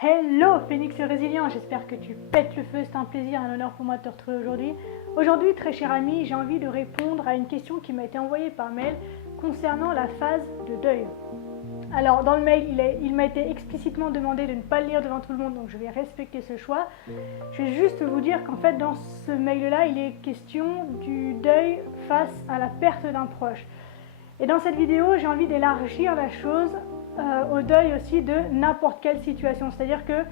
Hello Phénix Résilient, j'espère que tu pètes le feu, c'est un plaisir, un honneur pour moi de te retrouver aujourd'hui. Aujourd'hui, très cher ami, j'ai envie de répondre à une question qui m'a été envoyée par mail concernant la phase de deuil. Alors dans le mail, il m'a été explicitement demandé de ne pas le lire devant tout le monde, donc je vais respecter ce choix. Je vais juste vous dire qu'en fait dans ce mail-là, il est question du deuil face à la perte d'un proche. Et dans cette vidéo, j'ai envie d'élargir la chose au deuil aussi de n'importe quelle situation. C'est-à-dire que,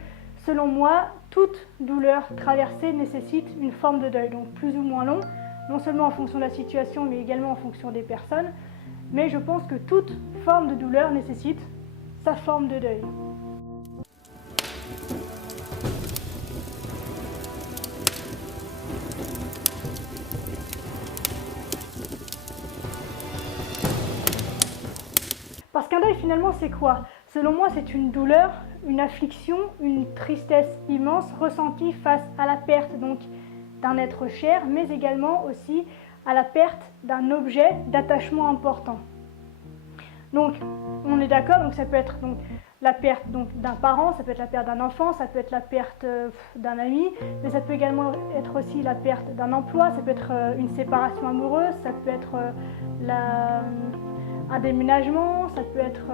selon moi, toute douleur traversée nécessite une forme de deuil, donc plus ou moins long, non seulement en fonction de la situation, mais également en fonction des personnes. Mais je pense que toute forme de douleur nécessite sa forme de deuil. Parce qu'un deuil, finalement, c'est quoi? Selon moi, c'est une douleur, une affliction, une tristesse immense ressentie face à la perte donc d'un être cher, mais également aussi à la perte d'un objet d'attachement important. Donc, on est d'accord, donc ça peut être donc, la perte d'un parent, ça peut être la perte d'un enfant, ça peut être la perte d'un ami, mais ça peut également être aussi la perte d'un emploi, ça peut être une séparation amoureuse, ça peut être un déménagement, ça peut être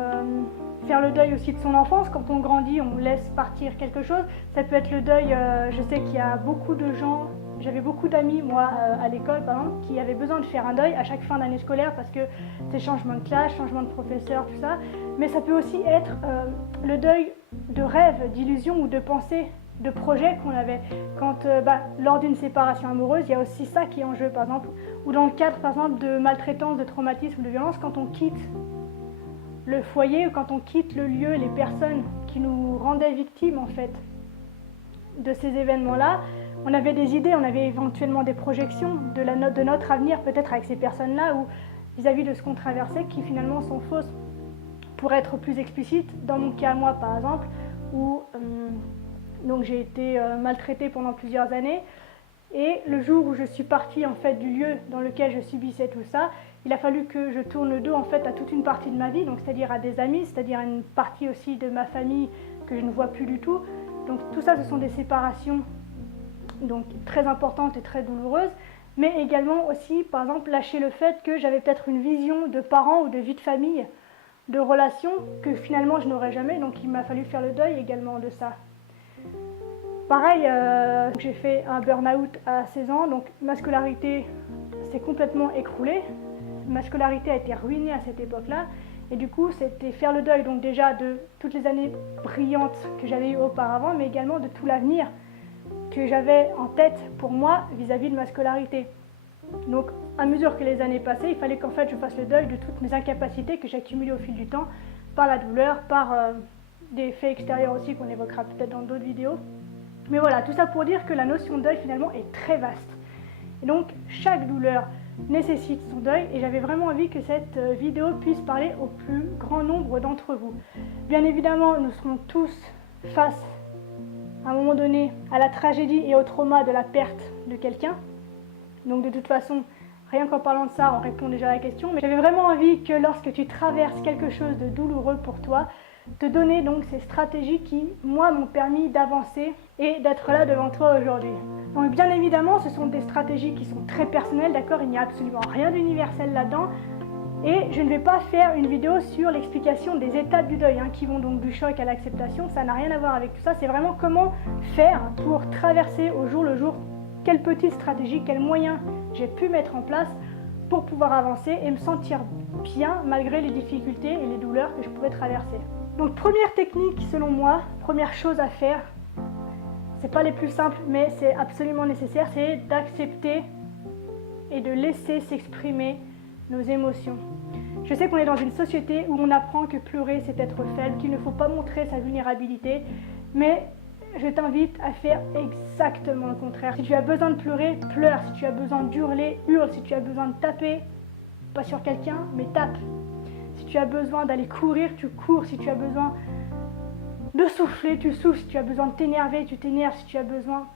faire le deuil aussi de son enfance. Quand on grandit, on laisse partir quelque chose. Ça peut être le deuil, je sais qu'il y a beaucoup de gens, j'avais beaucoup d'amis moi à l'école par exemple, qui avaient besoin de faire un deuil à chaque fin d'année scolaire parce que c'est changement de classe, changement de professeur, tout ça. Mais ça peut aussi être le deuil de rêve, d'illusion ou de pensée, de projet qu'on avait. Quand lors d'une séparation amoureuse, il y a aussi ça qui est en jeu par exemple, ou dans le cadre par exemple de maltraitance, de traumatisme, de violence, quand on quitte le foyer ou quand on quitte le lieu, les personnes qui nous rendaient victimes en fait de ces événements-là, on avait des idées, on avait éventuellement des projections de notre avenir peut-être avec ces personnes-là ou vis-à-vis de ce qu'on traversait qui finalement sont fausses. Pour être plus explicite, dans mon cas moi par exemple, où donc j'ai été maltraitée pendant plusieurs années et le jour où je suis partie en fait du lieu dans lequel je subissais tout ça, il a fallu que je tourne le dos en fait à toute une partie de ma vie, donc c'est-à-dire à des amis, c'est-à-dire à une partie aussi de ma famille que je ne vois plus du tout. Donc tout ça, ce sont des séparations donc très importantes et très douloureuses, mais également aussi, par exemple, lâcher le fait que j'avais peut-être une vision de parents ou de vie de famille, de relations que finalement je n'aurais jamais, donc il m'a fallu faire le deuil également de ça. Pareil, j'ai fait un burn-out à 16 ans, donc ma scolarité s'est complètement écroulée. Ma scolarité a été ruinée à cette époque-là. Et du coup, c'était faire le deuil donc déjà de toutes les années brillantes que j'avais eues auparavant, mais également de tout l'avenir que j'avais en tête pour moi vis-à-vis de ma scolarité. Donc, à mesure que les années passaient, il fallait qu'en fait je fasse le deuil de toutes mes incapacités que j'ai accumulées au fil du temps, par la douleur, par des faits extérieurs aussi qu'on évoquera peut-être dans d'autres vidéos. Mais voilà, tout ça pour dire que la notion de deuil finalement est très vaste. Et donc, chaque douleur nécessite son deuil et j'avais vraiment envie que cette vidéo puisse parler au plus grand nombre d'entre vous. Bien évidemment, nous serons tous face à un moment donné à la tragédie et au trauma de la perte de quelqu'un. Donc de toute façon, rien qu'en parlant de ça, on répond déjà à la question. Mais j'avais vraiment envie que lorsque tu traverses quelque chose de douloureux pour toi, te donner donc ces stratégies qui, moi, m'ont permis d'avancer et d'être là devant toi aujourd'hui. Donc bien évidemment, ce sont des stratégies qui sont très personnelles, d'accord? Il n'y a absolument rien d'universel là-dedans. Et je ne vais pas faire une vidéo sur l'explication des étapes du deuil, qui vont donc du choc à l'acceptation. Ça n'a rien à voir avec tout ça. C'est vraiment comment faire pour traverser au jour le jour, quelles petites stratégies, quels moyens j'ai pu mettre en place pour pouvoir avancer et me sentir bien malgré les difficultés et les douleurs que je pouvais traverser. Donc première technique selon moi, première chose à faire, c'est pas les plus simples mais c'est absolument nécessaire, c'est d'accepter et de laisser s'exprimer nos émotions. Je sais qu'on est dans une société où on apprend que pleurer c'est être faible, qu'il ne faut pas montrer sa vulnérabilité, mais je t'invite à faire exactement le contraire. Si tu as besoin de pleurer, pleure. Si tu as besoin d'hurler, hurle. Si tu as besoin de taper, pas sur quelqu'un, mais tape. Si tu as besoin d'aller courir, tu cours. Si tu as besoin de souffler, tu souffles. Si tu as besoin de t'énerver, tu t'énerves. Si tu as besoin,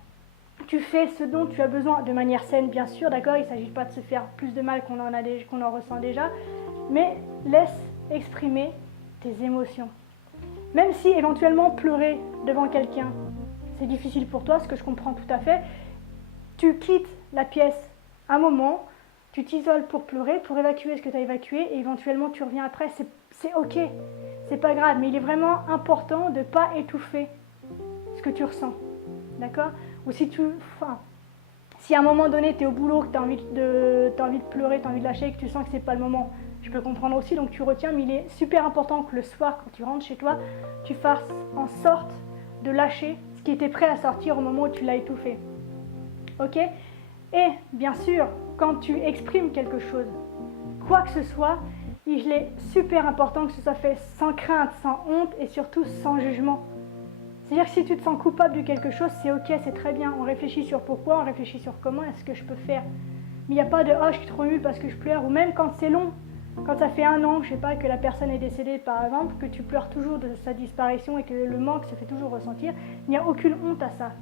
tu fais ce dont tu as besoin de manière saine, bien sûr, d'accord? Il ne s'agit pas de se faire plus de mal qu'on en ressent déjà, mais laisse exprimer tes émotions. Même si éventuellement pleurer devant quelqu'un, c'est difficile pour toi, ce que je comprends tout à fait, tu quittes la pièce un moment, tu t'isoles pour pleurer, pour évacuer ce que tu as évacué, et éventuellement tu reviens après, c'est ok, c'est pas grave, mais il est vraiment important de ne pas étouffer ce que tu ressens, d'accord? Ou si à un moment donné tu es au boulot, que tu as envie de pleurer, tu as envie de lâcher, que tu sens que c'est pas le moment, je peux comprendre aussi, donc tu retiens, mais il est super important que le soir, quand tu rentres chez toi, tu fasses en sorte de lâcher ce qui était prêt à sortir au moment où tu l'as étouffé. Ok? Et bien sûr, quand tu exprimes quelque chose, quoi que ce soit, il est super important que ce soit fait sans crainte, sans honte et surtout sans jugement. C'est-à-dire que si tu te sens coupable de quelque chose, c'est ok, c'est très bien. On réfléchit sur pourquoi, on réfléchit sur comment est-ce que je peux faire. Mais il n'y a pas de « oh, je suis trop émue parce que je pleure » ou même quand c'est long, quand ça fait 1 an, je sais pas, que la personne est décédée par exemple, que tu pleures toujours de sa disparition et que le manque se fait toujours ressentir, il n'y a aucune honte à ça.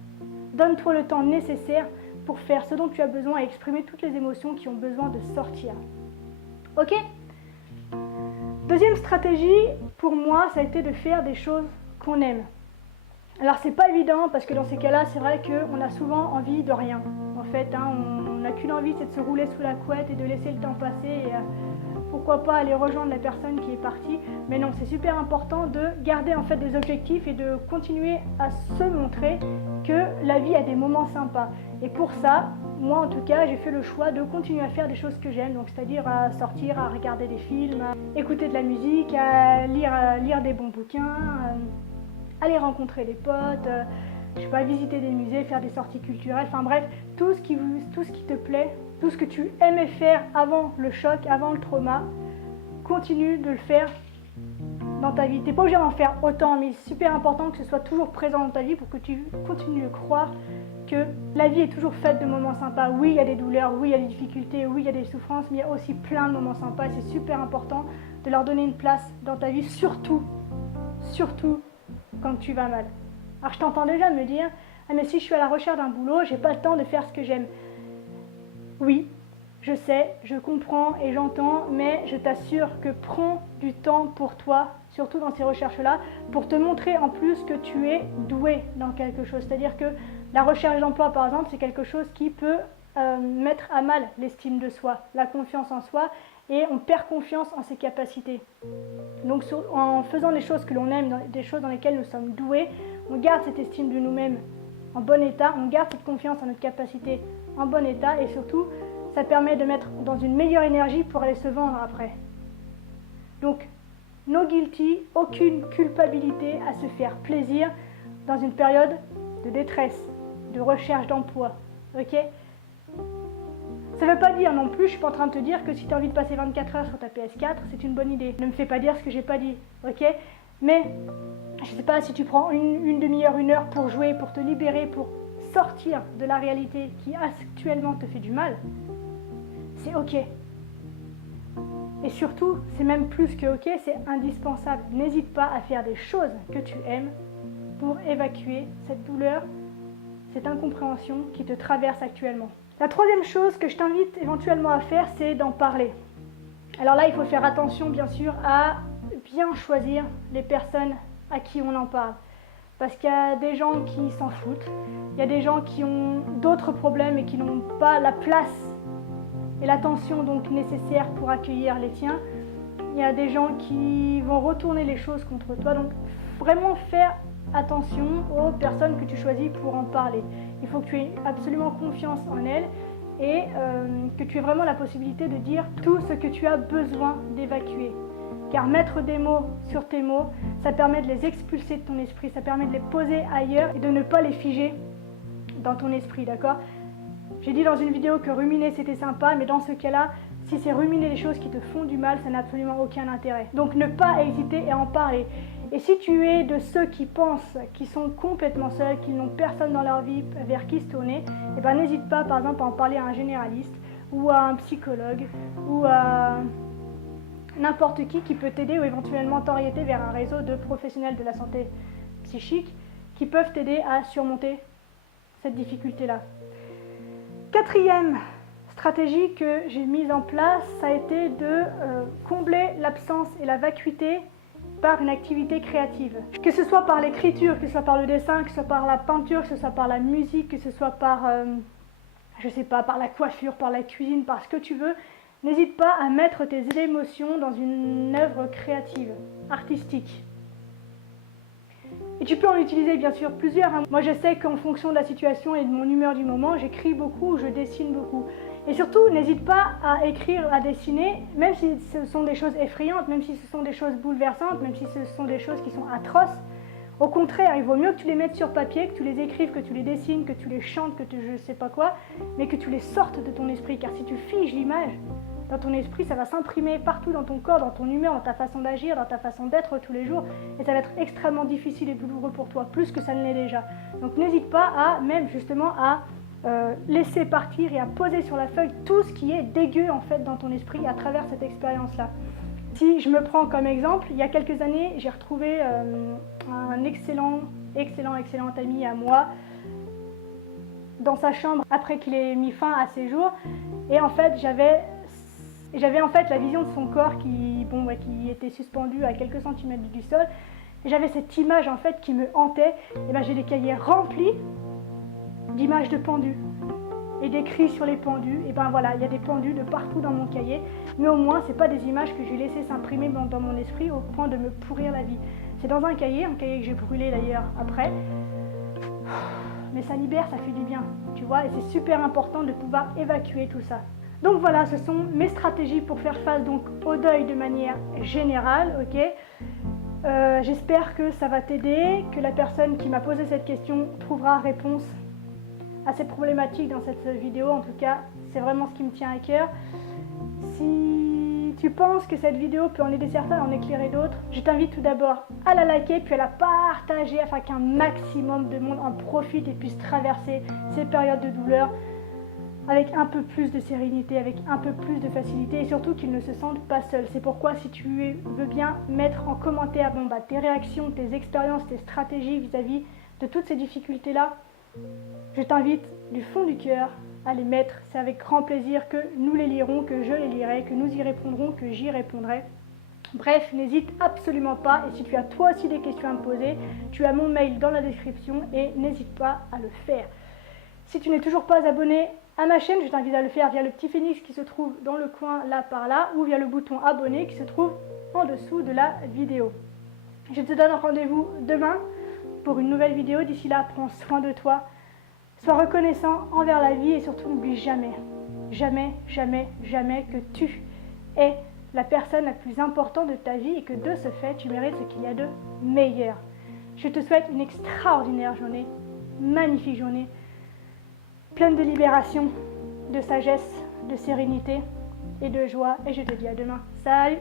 Donne-toi le temps nécessaire pour faire ce dont tu as besoin et exprimer toutes les émotions qui ont besoin de sortir. Ok? Deuxième stratégie, pour moi, ça a été de faire des choses qu'on aime. Alors c'est pas évident parce que dans ces cas-là, c'est vrai qu'on a souvent envie de rien. En fait, on n'a qu'une envie, c'est de se rouler sous la couette et de laisser le temps passer et pourquoi pas aller rejoindre la personne qui est partie. Mais non, c'est super important de garder en fait des objectifs et de continuer à se montrer que la vie a des moments sympas. Et pour ça, moi en tout cas, j'ai fait le choix de continuer à faire des choses que j'aime, donc c'est-à-dire à sortir, à regarder des films, à écouter de la musique, à lire des bons bouquins, aller rencontrer des potes, je sais pas, visiter des musées, faire des sorties culturelles, enfin bref, tout ce qui te plaît, tout ce que tu aimais faire avant le choc, avant le trauma, continue de le faire dans ta vie. Tu n'es pas obligé d'en faire autant, mais c'est super important que ce soit toujours présent dans ta vie pour que tu continues de croire que la vie est toujours faite de moments sympas. Oui, il y a des douleurs, oui, il y a des difficultés, oui, il y a des souffrances, mais il y a aussi plein de moments sympas et c'est super important de leur donner une place dans ta vie, surtout quand tu vas mal. Alors je t'entends déjà me dire « Ah mais si je suis à la recherche d'un boulot, j'ai pas le temps de faire ce que j'aime. » Oui, je sais, je comprends et j'entends, mais je t'assure que prends du temps pour toi, surtout dans ces recherches-là, pour te montrer en plus que tu es doué dans quelque chose. C'est-à-dire que la recherche d'emploi, par exemple, c'est quelque chose qui peut mettre à mal l'estime de soi, la confiance en soi, et on perd confiance en ses capacités. Donc en faisant des choses que l'on aime, des choses dans lesquelles nous sommes doués, on garde cette estime de nous-mêmes en bon état, on garde cette confiance en notre capacité en bon état et surtout, ça permet de mettre dans une meilleure énergie pour aller se vendre après. Donc, no guilty, aucune culpabilité à se faire plaisir dans une période de détresse, de recherche d'emploi. Ok ? Ça ne veut pas dire non plus, je ne suis pas en train de te dire que si tu as envie de passer 24 heures sur ta PS4, c'est une bonne idée. Ne me fais pas dire ce que j'ai pas dit, ok? Mais, je ne sais pas, si tu prends une demi-heure, 1 heure pour jouer, pour te libérer, pour sortir de la réalité qui actuellement te fait du mal, c'est ok. Et surtout, c'est même plus que ok, c'est indispensable. N'hésite pas à faire des choses que tu aimes pour évacuer cette douleur, cette incompréhension qui te traverse actuellement. La troisième chose que je t'invite éventuellement à faire, c'est d'en parler. Alors là, il faut faire attention, bien sûr, à bien choisir les personnes à qui on en parle. Parce qu'il y a des gens qui s'en foutent, il y a des gens qui ont d'autres problèmes et qui n'ont pas la place et l'attention donc nécessaire pour accueillir les tiens. Il y a des gens qui vont retourner les choses contre toi. Donc, vraiment faire attention aux personnes que tu choisis pour en parler. Il faut que tu aies absolument confiance en elles et que tu aies vraiment la possibilité de dire tout ce que tu as besoin d'évacuer. Car mettre des mots sur tes mots, ça permet de les expulser de ton esprit, ça permet de les poser ailleurs et de ne pas les figer dans ton esprit, d'accord ? J'ai dit dans une vidéo que ruminer c'était sympa, mais dans ce cas-là, si c'est ruminer les choses qui te font du mal, ça n'a absolument aucun intérêt. Donc ne pas hésiter à en parler. Et si tu es de ceux qui pensent qu'ils sont complètement seuls, qu'ils n'ont personne dans leur vie vers qui se tourner, eh ben, n'hésite pas par exemple à en parler à un généraliste ou à un psychologue ou à n'importe qui peut t'aider ou éventuellement t'orienter vers un réseau de professionnels de la santé psychique qui peuvent t'aider à surmonter cette difficulté-là. Quatrième stratégie que j'ai mise en place, ça a été de combler l'absence et la vacuité par une activité créative. Que ce soit par l'écriture, que ce soit par le dessin, que ce soit par la peinture, que ce soit par la musique, que ce soit par, je sais pas, par la coiffure, par la cuisine, par ce que tu veux, n'hésite pas à mettre tes émotions dans une œuvre créative, artistique. Et tu peux en utiliser bien sûr plusieurs. Moi je sais qu'en fonction de la situation et de mon humeur du moment, j'écris beaucoup, je dessine beaucoup. Et surtout, n'hésite pas à écrire, à dessiner, même si ce sont des choses effrayantes, même si ce sont des choses bouleversantes, même si ce sont des choses qui sont atroces. Au contraire, il vaut mieux que tu les mettes sur papier, que tu les écrives, que tu les dessines, que tu les chantes, que tu je sais pas quoi, mais que tu les sortes de ton esprit. Car si tu figes l'image dans ton esprit, ça va s'imprimer partout dans ton corps, dans ton humeur, dans ta façon d'agir, dans ta façon d'être tous les jours. Et ça va être extrêmement difficile et douloureux pour toi, plus que ça ne l'est déjà. Donc n'hésite pas à, même justement, à laisser partir et à poser sur la feuille tout ce qui est dégueu en fait dans ton esprit à travers cette expérience-là. Si je me prends comme exemple, il y a quelques années, j'ai retrouvé un excellent ami à moi dans sa chambre après qu'il ait mis fin à ses jours. Et en fait, j'avais en fait la vision de son corps qui était suspendu à quelques centimètres du sol. Et j'avais cette image en fait qui me hantait. Et ben, j'ai des cahiers remplis d'images de pendus et d'écrits sur les pendus. Et ben voilà, il y a des pendus de partout dans mon cahier, mais au moins c'est pas des images que j'ai laissées s'imprimer dans mon esprit au point de me pourrir la vie. C'est dans un cahier que j'ai brûlé d'ailleurs après, mais ça libère, ça fait du bien, tu vois, et c'est super important de pouvoir évacuer tout ça. Donc voilà, ce sont mes stratégies pour faire face donc au deuil de manière générale, ok. J'espère que ça va t'aider, que la personne qui m'a posé cette question trouvera réponse à ces problématiques dans cette vidéo. En tout cas, c'est vraiment ce qui me tient à cœur. Si tu penses que cette vidéo peut en aider certains et en éclairer d'autres, je t'invite tout d'abord à la liker puis à la partager afin qu'un maximum de monde en profite et puisse traverser ces périodes de douleur avec un peu plus de sérénité, avec un peu plus de facilité et surtout qu'ils ne se sentent pas seuls. C'est pourquoi si tu veux bien mettre en commentaire tes réactions, tes expériences, tes stratégies vis-à-vis de toutes ces difficultés-là, je t'invite du fond du cœur à les mettre. C'est avec grand plaisir que nous les lirons, que je les lirai, que nous y répondrons, que j'y répondrai. Bref, n'hésite absolument pas. Et si tu as toi aussi des questions à me poser, tu as mon mail dans la description et n'hésite pas à le faire. Si tu n'es toujours pas abonné à ma chaîne, je t'invite à le faire via le petit phénix qui se trouve dans le coin là par là ou via le bouton abonner qui se trouve en dessous de la vidéo. Je te donne rendez-vous demain pour une nouvelle vidéo. D'ici là, prends soin de toi. Sois reconnaissant envers la vie et surtout n'oublie jamais, jamais, jamais, jamais que tu es la personne la plus importante de ta vie et que de ce fait, tu mérites ce qu'il y a de meilleur. Je te souhaite une extraordinaire journée, magnifique journée, pleine de libération, de sagesse, de sérénité et de joie. Et je te dis à demain. Salut!